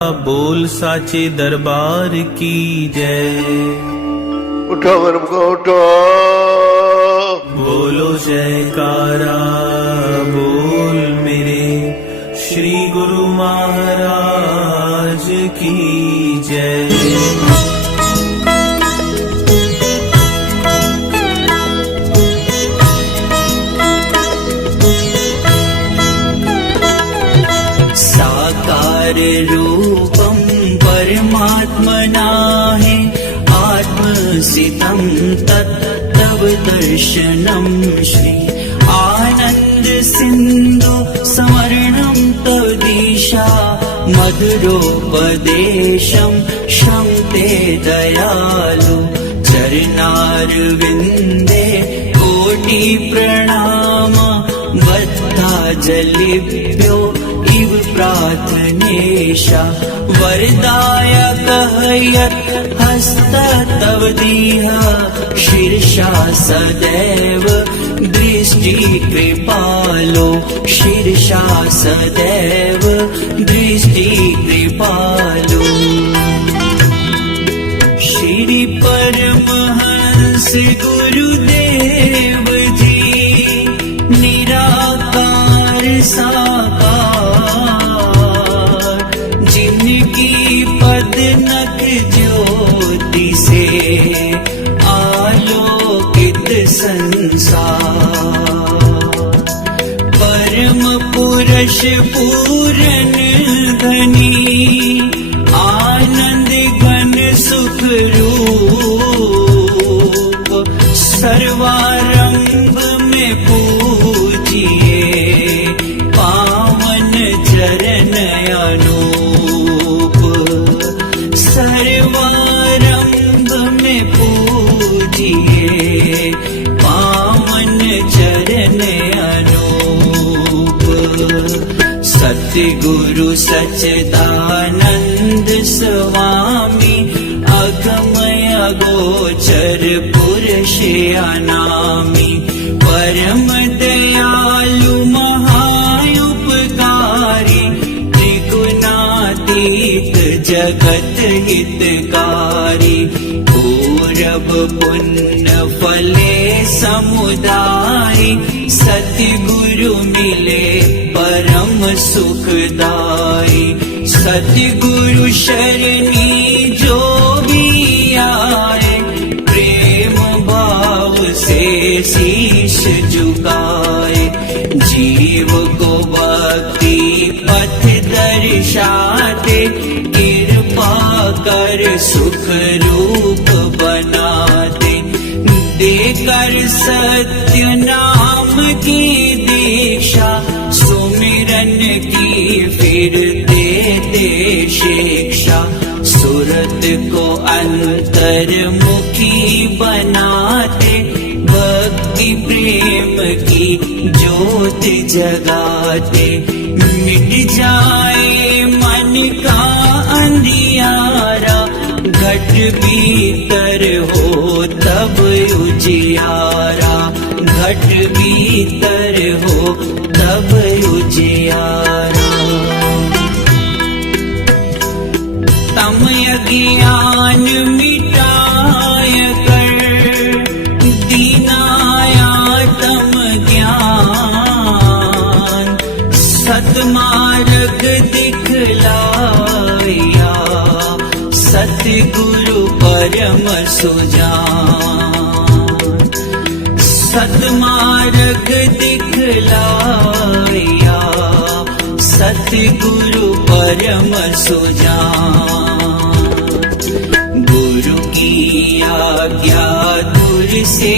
बोल साचे दरबार की जय। उठो गर्भ को उठो, बोलो जयकारा बोल मेरे श्री गुरु महाराज की जय। साकार रूपं परमात्मना है, आत्मसितं तत्तव दर्शनं श्री। आनंद सिंधु स्मरणं तव दिशा, मधुरोपदेशं शंते दयालु। चरणारविंदे कोटि प्रणाम, बद्धा जलिभ्यो इव प्रार्थनेशा। वरदायकः यत् हस्त तव दीहा, शीर्षा सदैव दृष्टि कृपालो। शीर्षा सदैव दृष्टि कृपालो। श्री परमहंस गुरुदेव जी, निराकार साकार, जिनकी पदनख ज्योति से आलोकित संसार। परम पुरुष पूरन धनी, आनंद घन सुख रूप। सर्वारंभ में पूजिए पावन चरण अनूप। सर्वारंभ में पूजिए पावन चरण अनूप। सतगुरु सच्चिदानंद स्वामी, अगमय अगोचर पुरुष अनामी। परम दयालु महाउपकारी, त्रिगुणातीत जगत हितकारी। पूरब पुण्य फले समुदाय, सतगुरु मिले परम सुखदाई। सतगुरु शरणी जो भी आए, प्रेम भाव से शीश झुकाए। जीव को भक्ति पथ दर्शाते, कृपा कर सुख रूप बनाते। देकर सत्य नाम की दीक्षा, सुमिरन की फिर देते शिक्षा। सूरत को अंतर्मुखी बनाते, भक्ति प्रेम की ज्योत जगाते। मिट जाए मन का अंधियारा, घट भीतर हो तब उजियारा। घट भीतर हो तब उजियारा। तम अज्ञान मिटाय कर, दीनाया तम ज्ञान। सतमार्ग दिखलाया, सतगुरु परम सुजान। सतमार्ग दिखलाया, सतगुरु परम सुजान। गुरु की आज्ञा दूर से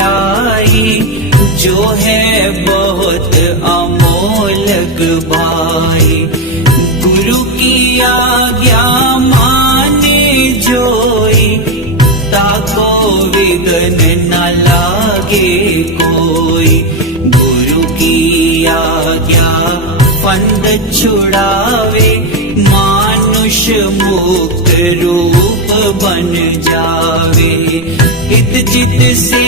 आई, जो है बहुत अमोलक भाई। गुरु की आज्ञा माने जोई, ताको विघ्न न लागे कोई। गुरु की आज्ञा फंद छुड़ावे, मानुष मुक्त रूप बन जावे। हित जित से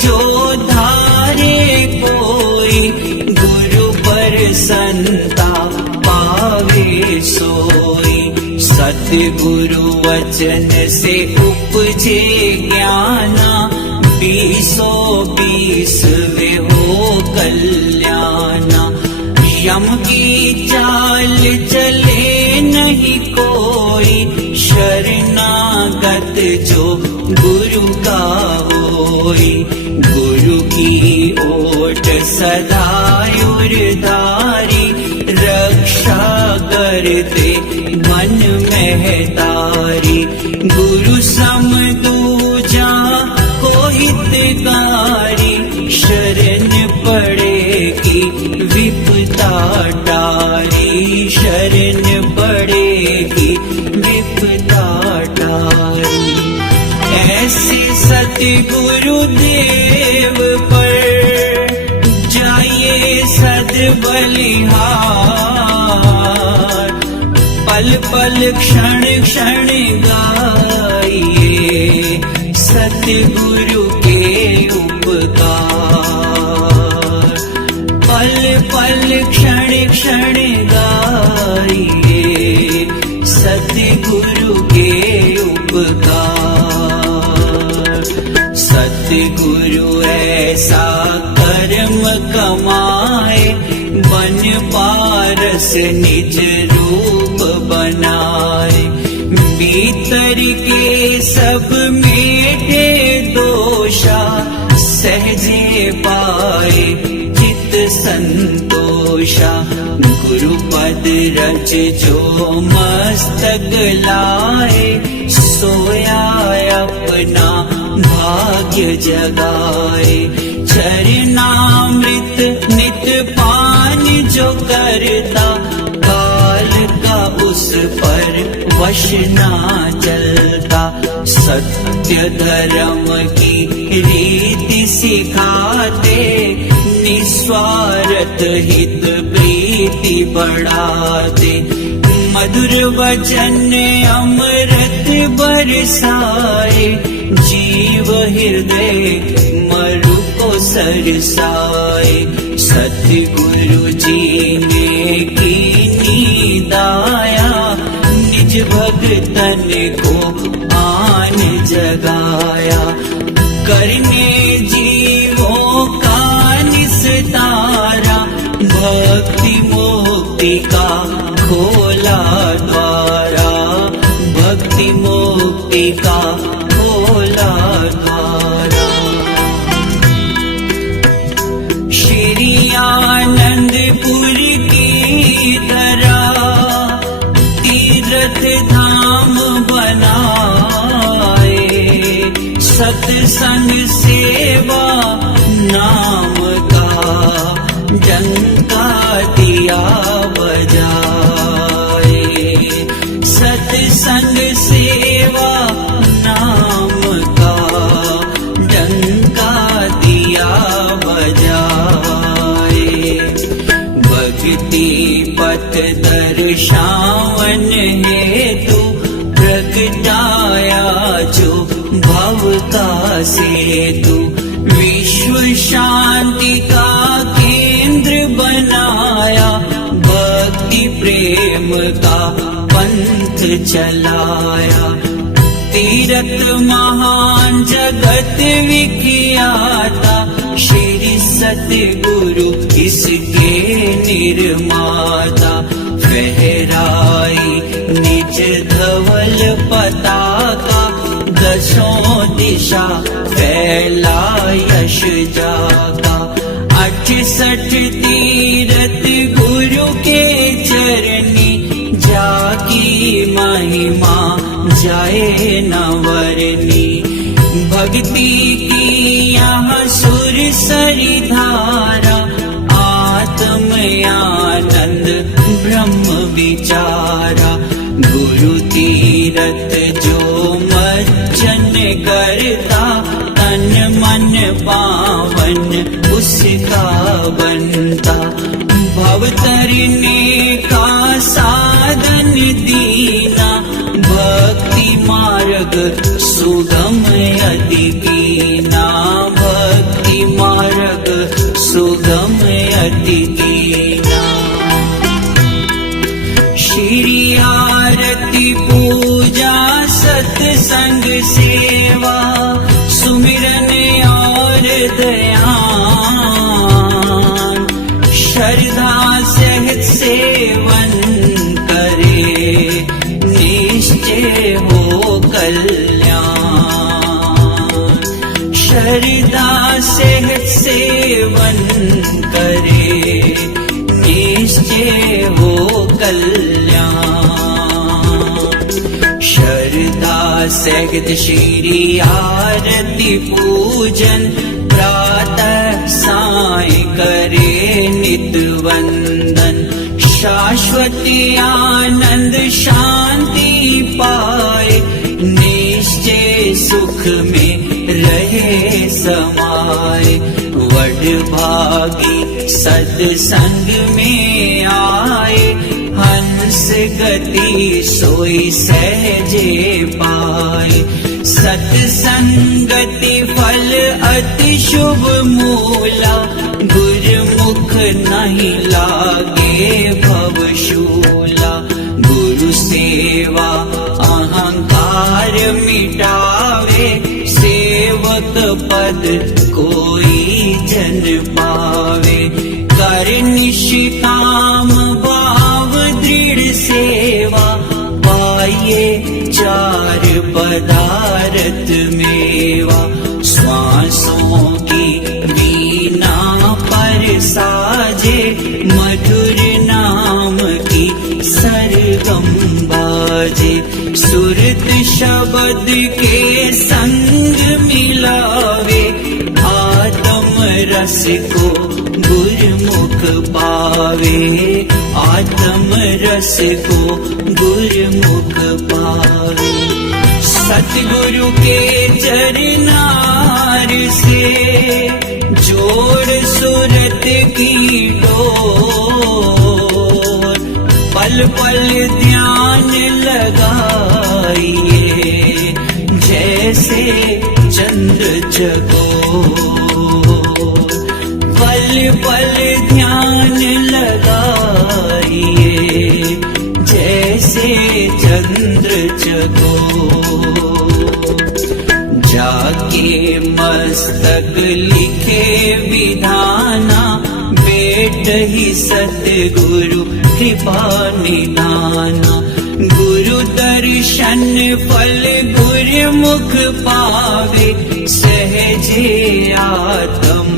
जो धारे कोई, गुरु पर संता पावे सोई। सतगुरु वचन से उपजे ज्ञाना, बीसों बीसवे हो कल्याणा। यम की चाल चले नहीं कोई, शरणागत जो गुरु का होई। गुरु की ओट सदा उर्धारी, रक्षा करते मन में तारी। गुरु सम दूजा को हितकारी, शरण पड़ेगी विपदा टारी। शरण पड़ेगी विपदा टारी। ऐसे सतगुरु देव पर जाइए सद बलिहार। पल पल क्षण क्षण गाइए सतगुरु के उपकार। पल पल क्षण क्षण गाइए सतगुरु के उपकार। सतगुरु ऐसा कर्म कमाए, बन पारस निज रूप बनाए। भीतर के सब मेटे दोषा, सहजे पाए चित संतोषा। गुरु पद रच जो मस्तक लाए, सोया अपना भाग्य जगाए। चरणामृत नित पान जो करता, काल का उस पर वश ना चलता। सत्य धर्म की रीति सिखाते, निस्वार्थ हित प्रीति बढ़ाते। मधुर वचन अमृत बरसाए, जीव हृदय मरु को सरसाए। सतगुरु जी ने कीनी दाया, निज भगतन को आन जगाया। करने जीवों का निस्तारा, भक्ति मुक्ति का खोला द्वारा। भक्ति मुक्ति का खोला द्वारा। श्री आनंदपुर की धरा, तीर्थ धाम बनाए। सत्संग सेवा नाम का, डंका दिया बजाए। सत्संग सेवा नाम का, डंका दिया बजाए। भक्ति पथ दर्शावन हेतु, प्रगटाया जो भव का सेतु। विश्व शांति का केंद्र बनाया, भक्ति प्रेम का पंथ चलाया। तीरथ महान जगत विख्याता, श्री सतगुरु इसके निर्माता। फहराई निज धवल पताका, दसों दिशा फैला यश जाका। 68 तीरथ गुरु के चरनी, जाकी महिमा जाए न वरनी। भक्ति की यहाँ सुर सरी धारा, आत्म आनंद ब्रह्म विचारा। गुरु तीरथ जो मज्जन करता, तन मन पावन उसका बनता। भव तरने का साधन दीना, भक्ति मार्ग सुगम अति कीना। भक्ति मार्ग सुगम अति कीना। श्री आरती पूजा सत्संग सेवा सुमिरन और ध्यान श्रद्धा सहित सेवन करे निश्चय हो कल्याण श्रद्धा सहित सेवन करे निश्चय हो कल्याण श्रद्धा सहित श्री आरती पूजन प्रातः साय करे नित वंदन शाश्वती आनंद शांति पाए निश्चय सुख में रहे समाए वडभागी सत्संग में आए हंस गति सोई सहजे पाए सत्संगति फल अति शुभ मूला गुरुमुख नहीं लागे भवशूला गुरु सेवा अहंकार मिटावे सेवक पद कोई जन पावे कर निष्काम भाव दृढ़ सेवा पाइए चार पदार्थ मेवा श्वासों की वीणा पर साजे मधुर नाम की सरगम बाजे सुरत शब्द के संग मिलावे आत्म रस को गुरुमुख पावे आत्म रस को गुरुमुख पावे सतगुरु के चरनार से जोड़ सुरत की डोर पल पल ध्यान लगाइए जैसे चंद्र चकोर पल पल ध्यान लगाइए जैसे चंद्र चकोर जाके मस्तक लिखे विधाना बेट ही सतगुरु कृपा निधाना गुरु दर्शन फल गुरुमुख पावे सहजे आत्म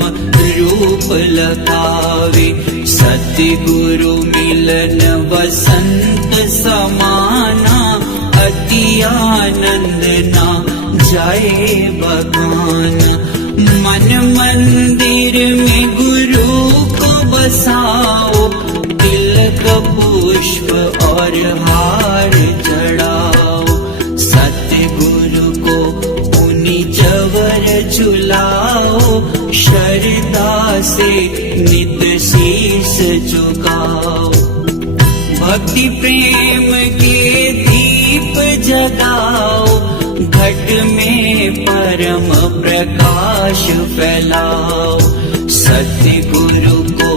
रूप लगावे सतगुरु मिलन वसंत समाना अति आनंद ना जाए बगाना मन मंदिर में गुरु को बसाओ तिलक पुष्प और हार चढ़ाओ सतगुरु को उन्हीं जवर झुलाओ श्रद्धा से नित शीश झुकाओ भक्ति प्रेम के दीप जगाओ घट में परम प्रकाश फैलाओ सतगुरु को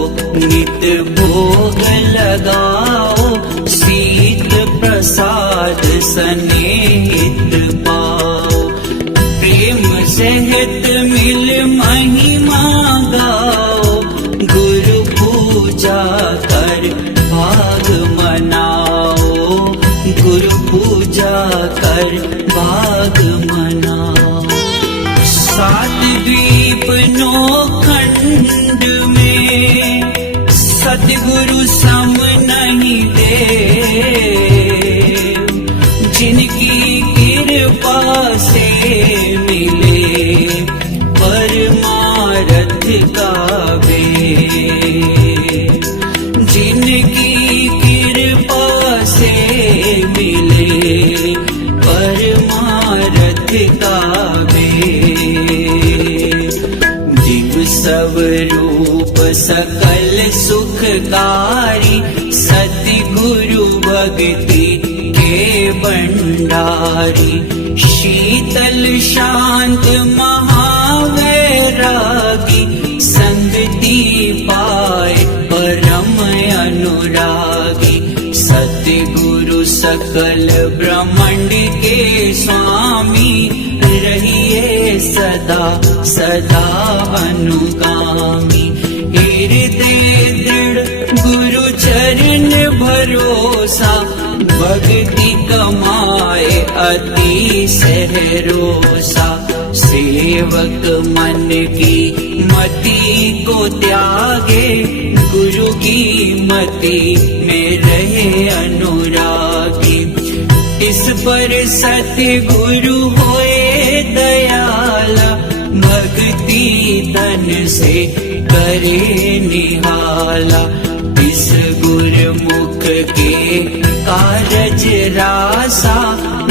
नित भोग लगाओ शीत प्रसाद स्नेहित पाओ प्रेम सहित मिल महिमा गाओ गुरु पूजा कर भाग मनाओ गुरु पूजा कर भाग मनाओ सात द्वीप नौ खंड में सतगुरु सम नहीं दे जिनकी कृपा से मिले परमार्थ का वे जिनकी कृपा से मिले परमार्थ का वे दिव सब रूप सकल सुखकारी सतगुरु भक्ति के भंडारी शीतल शांत महावैरागी संगति पाए परम अनुरागी सतगुरु सकल ब्रह्मांड के स्वामी रहिए सदा सदा अनुगामी। हृदय दृढ़ गुरु चरण भरोसा भक्ति कमाए अति सहरोसा। सेवक मन की मति को त्यागे गुरु की मति में रहे अनुरागी। इस पर सतगुरु होए दयाला भक्ति तन से करे निहाला। इस गुरुमुख के कारज रासा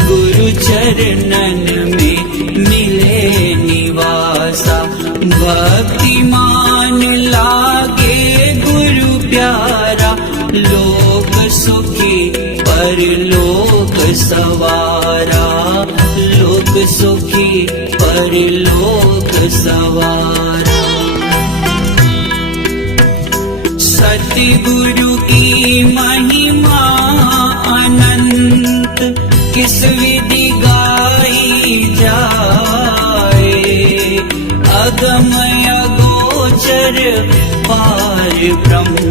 गुरु चरणन में मिले निवासा। भक्तिमान लागे गुरु प्यारा लोक सुखी परलोक सवारा। लोक सुखी परलोक सवारा। सतगुरु की महिमा अनंत किस विधि गाई जाए। अगमय गोचर पार ब्रह्म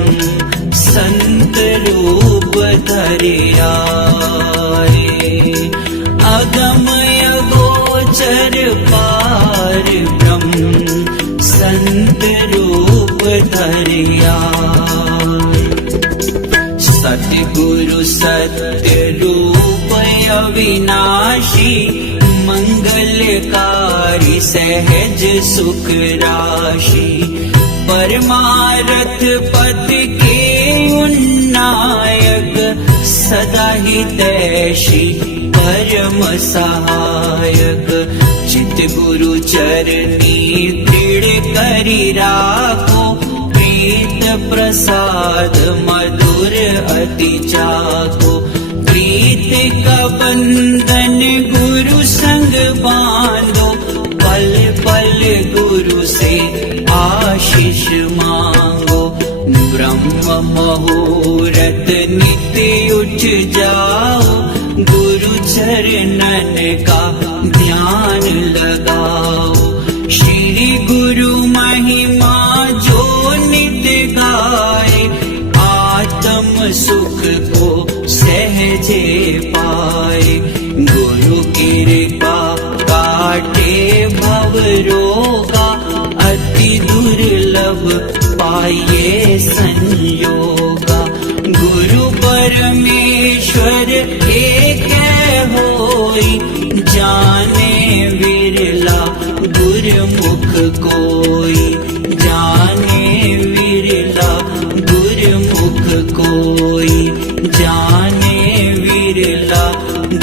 संत रूप धरे आए। अगमय गोचर पार ब्रह्म संत रूप धरे आए। सतगुरु सत्य रूप अविनाशी मंगलकारी सहज सुख राशि। परमारथ पद के उन्नायक सदा हितैषी परम सहायक। चित गुरु चरणी दृढ़ करि राखो प्रीत प्रसाद मधुर अति चाखो। प्रीत का बंधन गुरु संग बांधो पल पल गुरु से आशीष मांगो। ब्रह्म मुहूर्त नित्य उठ जाओ गुरु चरणन का ध्यान लगाओ। श्री गुरु महिमा जो नित्य गाए आत्म सुख को सहजे पाए। गुरु कृपा काटे भव रोगा अति दुर्लभ पाइए संयोगा। गुरु परमेश्वर एक होई जाने विरला गुरुमुख कोई। जाने विरला गुरुमुख कोई। जाने विरला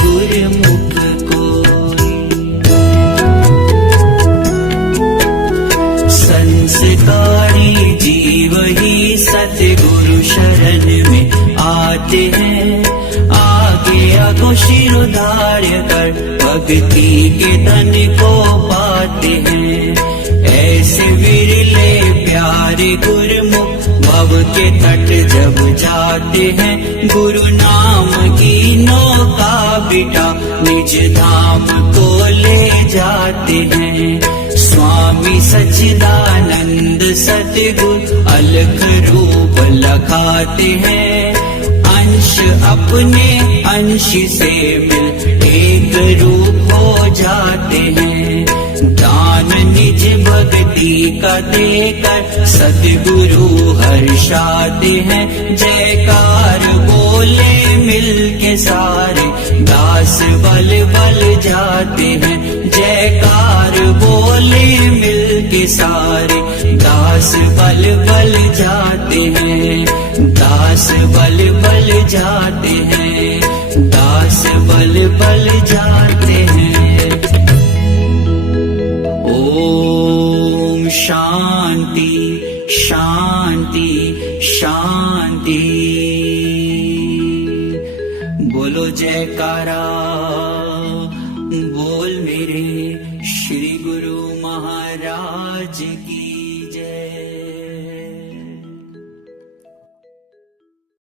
गुरुमुख कोई। संस्कारी जीव ही सतगुरु शरण में आते हैं। आगे आगो शिरोधार्य कर भक्ति के धन को पाते हैं। ऐसे विरले प्यारे गुरुमुख भव के तट जब जाते हैं। गुरु नाम की नौका बिठा निज धाम को ले जाते हैं। स्वामी सच्चिदानंद सतगुरु अलख रूप लखाते हैं। अंश अपने अंश से मिल एक रूप हो जाते हैं। दान निज भक्ति का देकर सतगुरु हर्षाते हैं। जयकार बोले मिल के सारे दास बल बल जाते हैं। जयकार बोले मिल के सारे दास बल बल जाते हैं। दास बल बल जाते हैं। दास बल बल जाते हैं। ओम शांति शांति शांति। बोलो जयकारा बोल मेरे